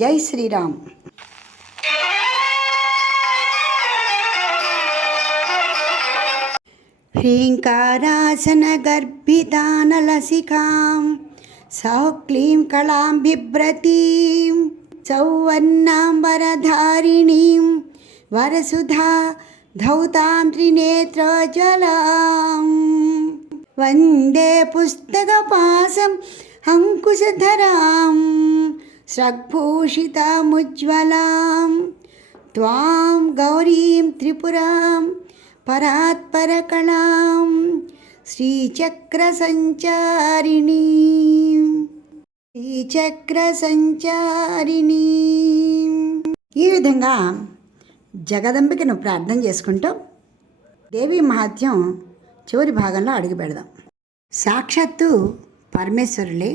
జై శ్రీరామ్. హ్రీంకారాసనగర్భితానలసికాం సౌక్లీం కళాం బిభ్రతీం చౌవర్ణాంబరధారిణీం వరసుధా ధౌతాం త్రినేత్రోజ్వలాం వందే పుస్తకపాసం అంకుశధరాం స్రగ్భూషితాముజ్వలాం త్వాం గౌరీం త్రిపురాం పరాత్పరకళాం శ్రీచక్రసంచారిణీ. ఈ విధంగా జగదంబికను ప్రార్థన చేసుకుంటూ దేవీ మహాత్మ్యం చివరి భాగంలో అడుగు పెడదాం. సాక్షాత్తు పరమేశ్వరులే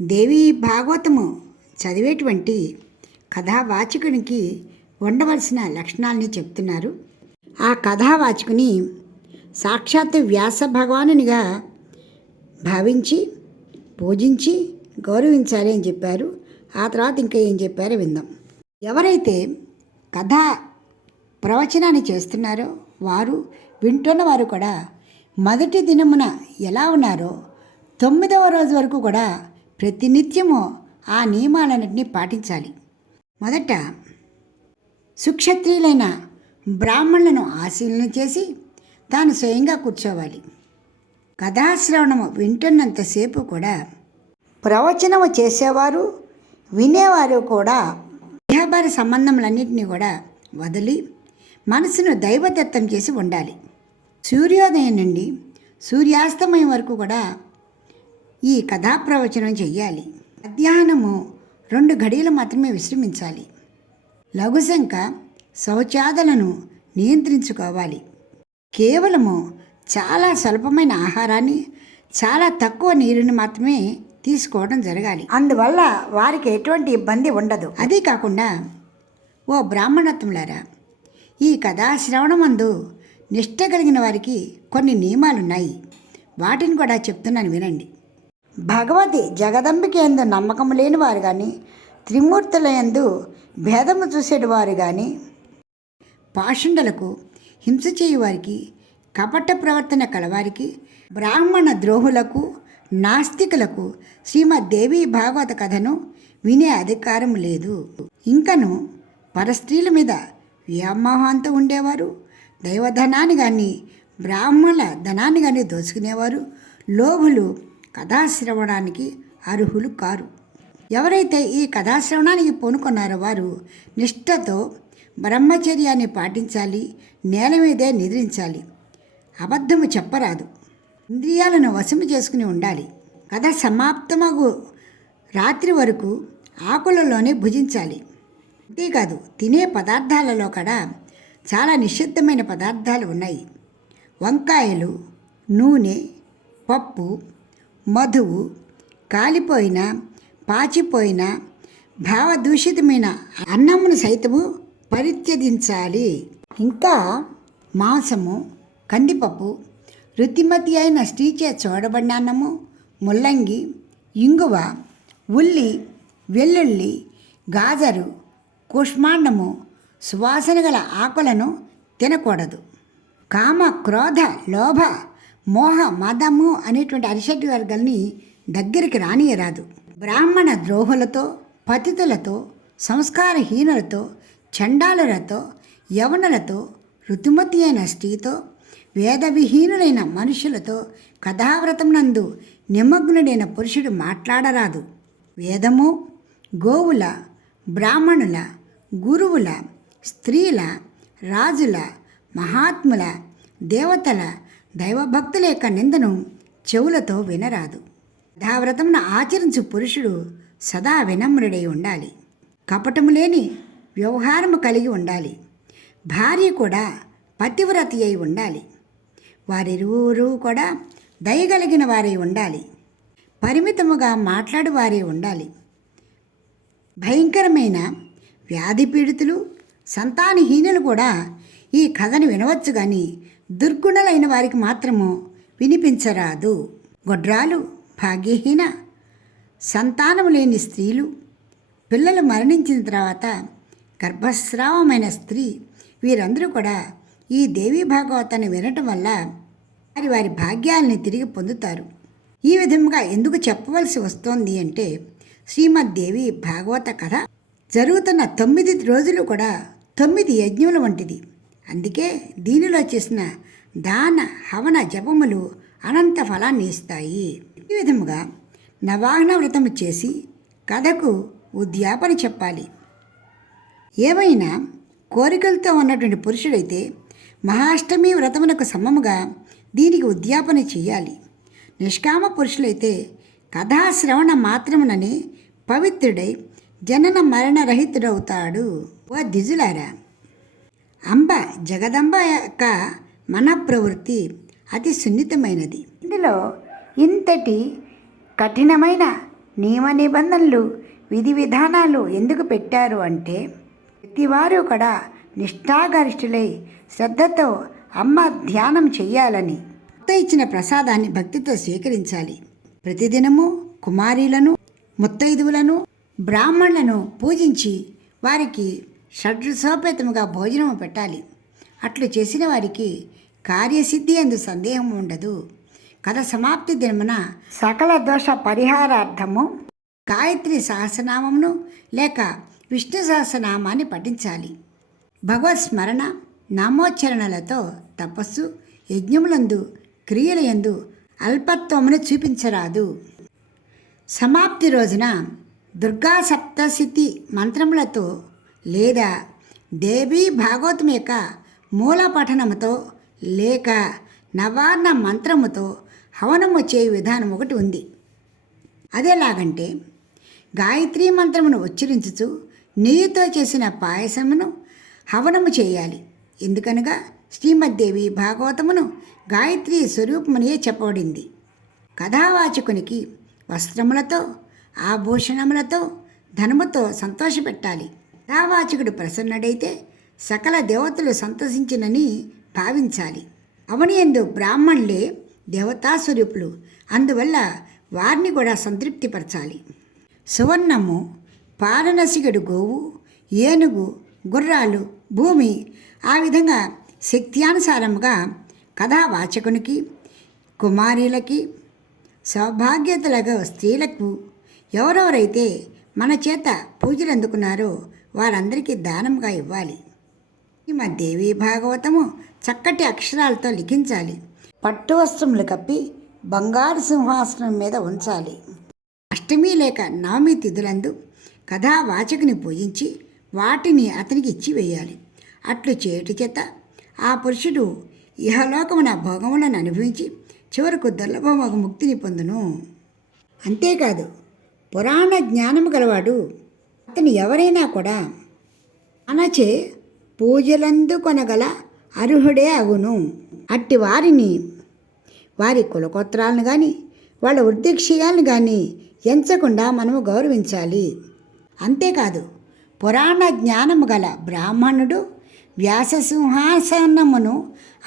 దేవీ భాగవతము చదివేటువంటి కథావాచకునికి ఉండవలసిన లక్షణాలని చెప్తున్నారు. ఆ కథావాచకుని సాక్షాత్తు వ్యాస భగవానునిగా భావించి పూజించి గౌరవించాలి అని చెప్పారు. ఆ తర్వాత ఇంకా ఏం చెప్పారో విందాం. ఎవరైతే కథా ప్రవచనాన్ని చేస్తున్నారో వారు వింటున్న వారు కూడా మొదటి దినమున ఎలా ఉన్నారో 9వ రోజు వరకు కూడా ప్రతినిత్యము ఆ నియమాలన్నింటినీ పాటించాలి. మొదట సుక్షత్రియులైన బ్రాహ్మణులను ఆశీలన చేసి తాను స్వయంగా కూర్చోవాలి. కథాశ్రవణము వింటున్నంతసేపు కూడా ప్రవచనము చేసేవారు వినేవారు కూడా దేహభార సంబంధములన్నింటినీ కూడా వదిలి మనసును దైవదత్తం చేసి ఉండాలి. సూర్యోదయం నుండి సూర్యాస్తమయం వరకు కూడా ఈ కథా ప్రవచనం చెయ్యాలి. మధ్యాహ్నము 2 గడియలు మాత్రమే విశ్రమించాలి. లఘుశంక శౌచాదులను నియంత్రించుకోవాలి. కేవలము చాలా స్వల్పమైన ఆహారాన్ని చాలా తక్కువ నీరుని మాత్రమే తీసుకోవడం జరగాలి. అందువల్ల వారికి ఎటువంటి ఇబ్బంది ఉండదు. అదే కాకుండా ఓ బ్రాహ్మణత్వములారా, ఈ కథాశ్రవణమందు నిష్ట కలిగిన వారికి కొన్ని నియమాలున్నాయి. వాటిని కూడా చెప్తున్నాను వినండి. భగవతి జగదంబిక యందు నమ్మకం లేని వారు కానీ, త్రిమూర్తుల యందు భేదము చూసేటివారు కానీ, పాషండులకు హింస చేయువారికి, కపట ప్రవర్తన కలవారికి, బ్రాహ్మణ ద్రోహులకు, నాస్తికులకు శ్రీమద్దేవి భాగవత కథను వినే అధికారం లేదు. ఇంకను పరస్త్రీల మీద వ్యామోహంతో ఉండేవారు, దైవధనాన్ని కానీ బ్రాహ్మణుల ధనాన్ని కానీ దోచుకునేవారు, లోభులు కథాశ్రవణానికి అర్హులు కారు. ఎవరైతే ఈ కథాశ్రవణానికి పూనుకున్నారో వారు నిష్ఠతో బ్రహ్మచర్యాన్ని పాటించాలి. నేల మీదే నిద్రించాలి. అబద్ధము చెప్పరాదు. ఇంద్రియాలను వశము చేసుకుని ఉండాలి. కథ సమాప్తమగు రాత్రి వరకు ఆకులలోనే భుజించాలి. అంతేకాదు తినే పదార్థాలలో కూడా చాలా నిషిద్ధమైన పదార్థాలు ఉన్నాయి. వంకాయలు, నూనె, పప్పు, మధువు, కాలిపోయిన పాచిపోయిన భావదూషితమైన అన్నమును సైతము పరిత్యజించాలి. ఇంకా మాంసము, కందిపప్పు, రుతిమతి అయిన స్త్రీచే చూడబడిన అన్నము, ముల్లంగి, ఇంగువ, ఉల్లి, వెల్లుల్లి, గాజరు, కుష్మాండము, సువాసన గల ఆకులను తినకూడదు. కామ, క్రోధ, లోభ, మోహ, మదము అనేటువంటి అరిషడ్ వర్గాల్ని దగ్గరికి రానియరాదు. బ్రాహ్మణ ద్రోహులతో, పతితులతో, సంస్కారహీనులతో, చండాలులతో, యవనులతో, ఋతుమతి అయిన స్త్రీతో, వేదవిహీనులైన మనుషులతో కథావ్రతం నందు నిమగ్నుడైన పురుషుడు మాట్లాడరాదు. వేదము, గోవుల, బ్రాహ్మణుల, గురువుల, స్త్రీల, రాజుల, మహాత్ముల, దేవతల, దైవభక్తుల యొక్క నిందను చెవులతో వినరాదు. కథావ్రతమును ఆచరించు పురుషుడు సదా వినమ్రుడై ఉండాలి. కపటము లేని వ్యవహారము కలిగి ఉండాలి. భార్య కూడా పతివ్రతి అయి ఉండాలి. వారిరువురు కూడా దయగలిగిన వారై ఉండాలి. పరిమితముగా మాట్లాడు వారే ఉండాలి. భయంకరమైన వ్యాధి పీడితులు, సంతానహీనులు కూడా ఈ కథను వినవచ్చు కానీ దుర్గుణులైన వారికి మాత్రము వినిపించరాదు. గొడ్రాలు, భాగ్యహీన, సంతానము లేని స్త్రీలు, పిల్లలు మరణించిన తర్వాత గర్భస్రావమైన స్త్రీ వీరందరూ కూడా ఈ దేవీ భాగవతాన్ని వినటం వల్ల వారి వారి భాగ్యాలని తిరిగి పొందుతారు. ఈ విధంగా ఎందుకు చెప్పవలసి వస్తోంది అంటే శ్రీమద్ దేవి భాగవత కథ జరుగుతున్న 9 రోజులు కూడా 9 యజ్ఞముల వంటిది. అందుకే దీనిలో చేసిన దాన హవన జపములు అనంత ఫలాన్ని ఇస్తాయి. ఈ విధముగా నవాహన వ్రతము చేసి కథకు ఉద్యాపన చెప్పాలి. ఏమైనా కోరికలతో ఉన్నటువంటి పురుషుడైతే మహాష్టమి వ్రతమునకు సమముగా దీనికి ఉద్యాపన చేయాలి. నిష్కామ పురుషులైతే కథాశ్రవణ మాత్రముననే పవిత్రుడై జనన మరణ రహితుడవుతాడు. ఓ ద్విజులారా, అంబ జగదంబ యొక్క మనఃప్రవృత్తి అతి సున్నితమైనది. ఇందులో ఇంతటి కఠినమైన నియమ నిబంధనలు విధి విధానాలు ఎందుకు పెట్టారు అంటే ప్రతివారు కూడా నిష్ఠాగరిష్ఠులై శ్రద్ధతో అమ్మ ధ్యానం చెయ్యాలని. భర్త ఇచ్చిన ప్రసాదాన్ని భక్తితో స్వీకరించాలి. ప్రతిదినము కుమారీలను ముత్తైదువులను బ్రాహ్మణులను పూజించి వారికి షడ్రసోపేతముగా భోజనము పెట్టాలి. అట్లు చేసిన వారికి కార్యసిద్ధి అందు సందేహం ఉండదు. కథ సమాప్తి దినమున సకల దోష పరిహారార్థము గాయత్రి సహస్రనామమును లేక విష్ణు సహస్రనామాన్ని పఠించాలి. భగవత్ స్మరణ నామోచ్చరణలతో తపస్సు యజ్ఞములందు క్రియలయందు అల్పత్వమును చూపించరాదు. సమాప్తి రోజున దుర్గా సప్తశతి మంత్రములతో లేదా దేవీ భాగవతం యొక్క మూల పఠనముతో లేక నవార్ణ మంత్రముతో హవనము చేయు విధానం ఒకటి ఉంది. అదేలాగంటే గాయత్రీ మంత్రమును ఉచ్చరించుచు నెయ్యితో చేసిన పాయసమును హవనము చేయాలి. ఎందుకనగా శ్రీమద్దేవి భాగవతమును గాయత్రీ స్వరూపమునే చెప్పబడింది. కథావాచకునికి వస్త్రములతో ఆభూషణములతో ధనముతో సంతోషపెట్టాలి. కథావాచకుడు ప్రసన్నుడైతే సకల దేవతలు సంతోషించినని భావించాలి. అవనియందు బ్రాహ్మణులే దేవతాస్వరూపులు, అందువల్ల వారిని కూడా సంతృప్తిపరచాలి. సువర్ణము, పారనసిగడు గోవు, ఏనుగు, గుర్రాలు, భూమి ఆ విధంగా శక్త్యానుసారముగా కథావాచకునికి కుమారీలకి సౌభాగ్యతలుగా స్త్రీలకు ఎవరెవరైతే మన చేత పూజలు అందుకున్నారో వారందరికీ దానంగా ఇవ్వాలి. ఈ దేవీ భాగవతము చక్కటి అక్షరాలతో లిఖించాలి. పట్టు వస్త్రములు కప్పి బంగారు సింహాసనం మీద ఉంచాలి. అష్టమి లేక నవమి తిథులందు కథావాచకుని పూజించి వాటిని అతనికి ఇచ్చి వేయాలి. అట్లు చేయుట చేత ఆ పురుషుడు ఇహలోకమున భోగములను అనుభవించి చివరకు దుర్లభమగు ముక్తిని పొందును. అంతేకాదు పురాణ జ్ఞానము గలవాడు అతను ఎవరైనా కూడా అనచే పూజలందు కొనగల అర్హుడే అగును. అట్టి వారిని వారి కులగోత్రాలను కానీ వాళ్ళ వృద్ధిక్షయాలను కానీ ఎంచకుండా మనము గౌరవించాలి. అంతేకాదు పురాణ జ్ఞానము గల బ్రాహ్మణుడు వ్యాససింహాసనమును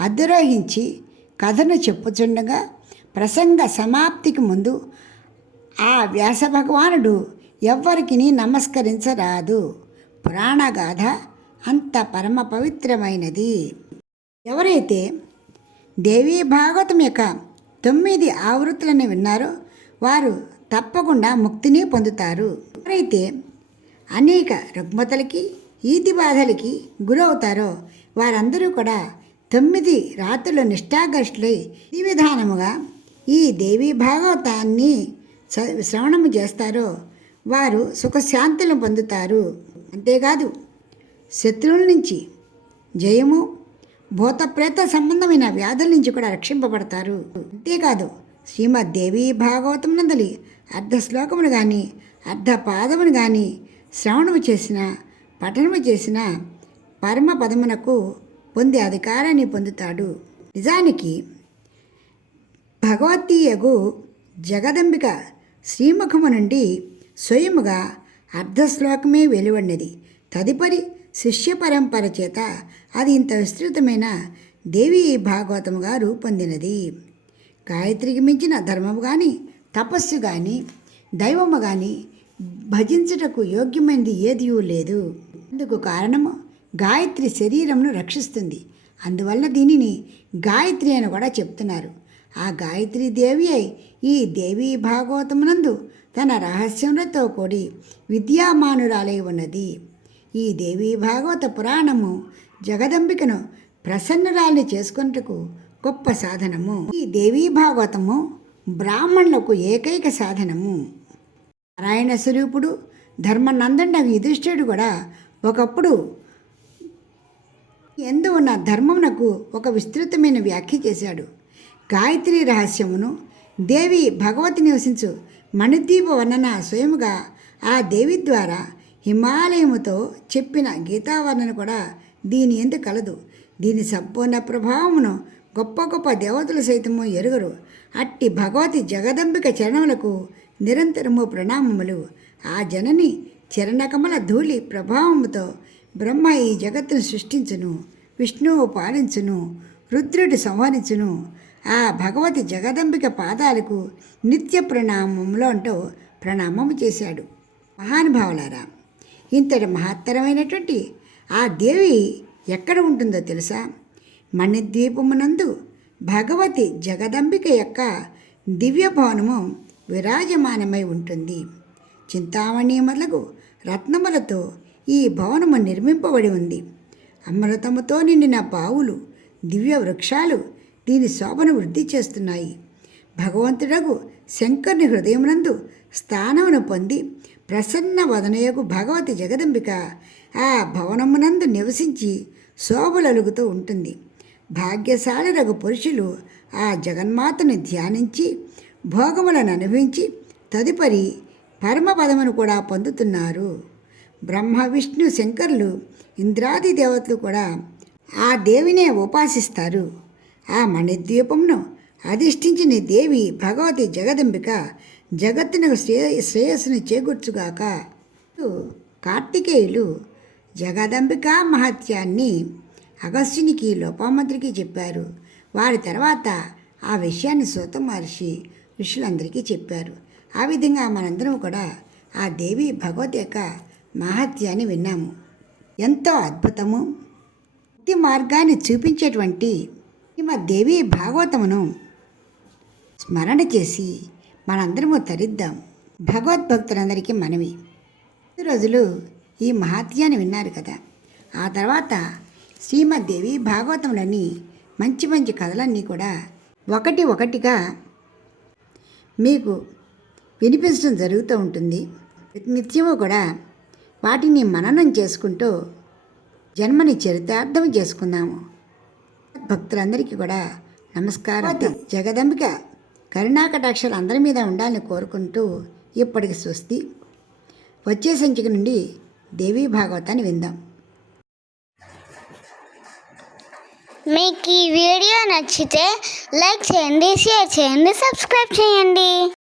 అధిరోహించి కథను చెప్పుచుండగా ప్రసంగ సమాప్తికి ముందు ఆ వ్యాస భగవానుడు ఎవ్వరికి నమస్కరించరాదు. పురాణగాథ అంత పరమ పవిత్రమైనది. ఎవరైతే దేవీ భాగవతం యొక్క 9 ఆవృత్తులను విన్నారో వారు తప్పకుండా ముక్తిని పొందుతారు. ఎవరైతే అనేక రుగ్మతలకి ఈతి బాధలకి గురవుతారో వారందరూ కూడా 9 రాత్రులు నిష్ఠాగరిష్ఠులై ఈ విధానముగా ఈ దేవీ భాగవతాన్ని శ్రవణము చేస్తారో వారు సుఖశాంతులను పొందుతారు. అంతేకాదు శత్రువుల నుంచి జయము, భూతప్రేత సంబంధమైన వ్యాధుల నుంచి కూడా రక్షింపబడతారు. అంతేకాదు శ్రీమద్ దేవీ భాగవతం నందలి అర్ధ శ్లోకమును కానీ అర్ధ పాదమును కానీ శ్రవణము చేసిన పఠనము చేసిన పరమ పదమునకు పొందే అధికారాన్ని పొందుతాడు. నిజానికి భగవతీయగు జగదంబిక శ్రీముఖము నుండి స్వయముగా అర్ధశ్లోకమే వెలువడినది. తదుపరి శిష్య పరంపర చేత అది ఇంత విస్తృతమైన దేవీ భాగవతముగా రూపొందినది. గాయత్రికి మించిన ధర్మము కానీ తపస్సు కానీ దైవము కానీ భజించుటకు యోగ్యమైనది ఏదియూ లేదు. అందుకు కారణము గాయత్రి శరీరమును రక్షిస్తుంది. అందువల్ల దీనిని గాయత్రి అని కూడా చెప్తున్నారు. ఆ గాయత్రి దేవి అయి ఈ దేవీ భాగవతమునందు తన రహస్యములతో కూడి విద్యామానురాలై ఉన్నది. ఈ దేవీ భాగవత పురాణము జగదంబికను ప్రసన్నురాల్ని చేసుకున్నట్టుకు గొప్ప సాధనము. ఈ దేవీ భాగవతము బ్రాహ్మణులకు ఏకైక సాధనము. నారాయణ స్వరూపుడు ధర్మనందన యుధిష్ఠిరుడు కూడా ఒకప్పుడు ఎందు ఉన్న ధర్మమునకు ఒక విస్తృతమైన వ్యాఖ్య చేశాడు. గాయత్రి రహస్యమును దేవి భగవతి నివసించు మణిద్వీప వర్ణన స్వయముగా ఆ దేవి ద్వారా హిమాలయముతో చెప్పిన గీతావర్ణన కూడా దీని ఎందు కలదు. దీని సంపూర్ణ ప్రభావమును గొప్ప గొప్ప దేవతలు సైతము ఎరుగరు. అట్టి భగవతి జగదంబిక చరణములకు నిరంతరము ప్రణామములు. ఆ జనని చరణకమల ధూళి ప్రభావముతో బ్రహ్మ ఈ జగత్తును సృష్టించును, విష్ణువు పాలించును, రుద్రుడు సంహరించును. ఆ భగవతి జగదంబిక పాదాలకు నిత్య ప్రణామములు అంటూ ప్రణామము చేశాడు. మహానుభావులారా, ఇంతటి మహత్తరమైనటువంటి ఆ దేవి ఎక్కడ ఉంటుందో తెలుసా? మణిద్వీపమునందు భగవతి జగదంబిక యొక్క దివ్య భవనము విరాజమానమై ఉంటుంది. చింతామణి మొదలగు రత్నములతో ఈ భవనము నిర్మింపబడి ఉంది. అమృతముతో నిండిన బావులు, దివ్య వృక్షాలు దీని శోభను వృద్ధి చేస్తున్నాయి. భగవంతుడగు శంకరుని హృదయమునందు స్థానమును పొంది ప్రసన్న వదనయగు భగవతి జగదంబిక ఆ భవనమునందు నివసించి శోభలలుగుతూ ఉంటుంది. భాగ్యశాలురగు పురుషులు ఆ జగన్మాతను ధ్యానించి భోగములను అనుభవించి తదుపరి పరమపదమును కూడా పొందుతున్నారు. బ్రహ్మ, విష్ణు, శంకరులు, ఇంద్రాది దేవతలు కూడా ఆ దేవినే ఉపాసిస్తారు. ఆ మణిద్వీపమును అధిష్ఠించిన దేవి భగవతి జగదంబిక జగత్తునకు శ్రేయస్సును చేకూర్చుగాక. కార్తికేయులు జగదంబిక మహత్యాన్ని అగస్త్యునికి, లోపాముద్రికి చెప్పారు. వారి తర్వాత ఆ విషయాన్ని సూత మహర్షి ఋషులందరికీ చెప్పారు. ఆ విధంగా మనందరం కూడా ఆ దేవి భగవతి యొక్క మహత్యాన్ని విన్నాము. ఎంతో అద్భుతము, ముక్తి మార్గాన్ని చూపించేటువంటి దేవి భాగవతమును స్మరణ చేసి మనందరము తరిద్దాం. భగవద్భక్తులందరికీ మనవి. రోజులు ఈ మహత్యాన్ని విన్నారు కదా. ఆ తర్వాత శ్రీమద్దేవి భాగవతంలోని మంచి మంచి కథలన్నీ కూడా ఒకటిగా మీకు వినిపించడం జరుగుతూ ఉంటుంది. నిత్యము కూడా వాటిని మననం చేసుకుంటూ జన్మని చరితార్థం చేసుకుందాము. భక్తులందరికీ కూడా నమస్కారం. జగదంబిక కరుణాకటాక్షలు అందరి మీద ఉండాలని కోరుకుంటూ ఇప్పటికి స్వస్తి. వచ్చే సంచిక నుండి దేవీ భాగవతాన్ని విందాం. మీకు ఈ వీడియో నచ్చితే లైక్ చేయండి, షేర్ చేయండి, సబ్స్క్రైబ్ చేయండి.